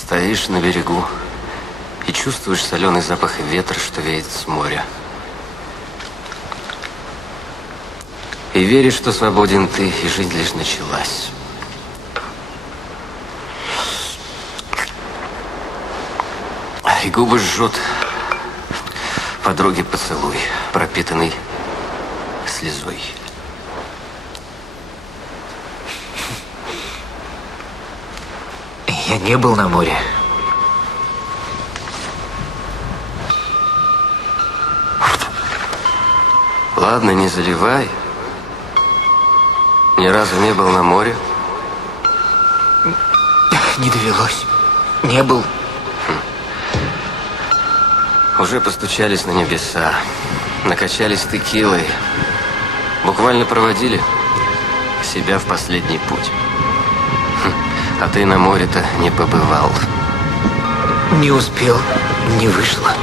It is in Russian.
Стоишь на берегу и чувствуешь соленый запах ветра, что веет с моря. И веришь, что свободен ты, и жизнь лишь началась. И губы жжет подруги поцелуй, пропитанный слезой. Я не был на море. Ладно, не заливай. Ни разу не был на море? Не довелось. Не был. Уже постучались на небеса, накачались текилой, буквально проводили себя в последний путь. А ты на море-то не побывал. Не успел, не вышло.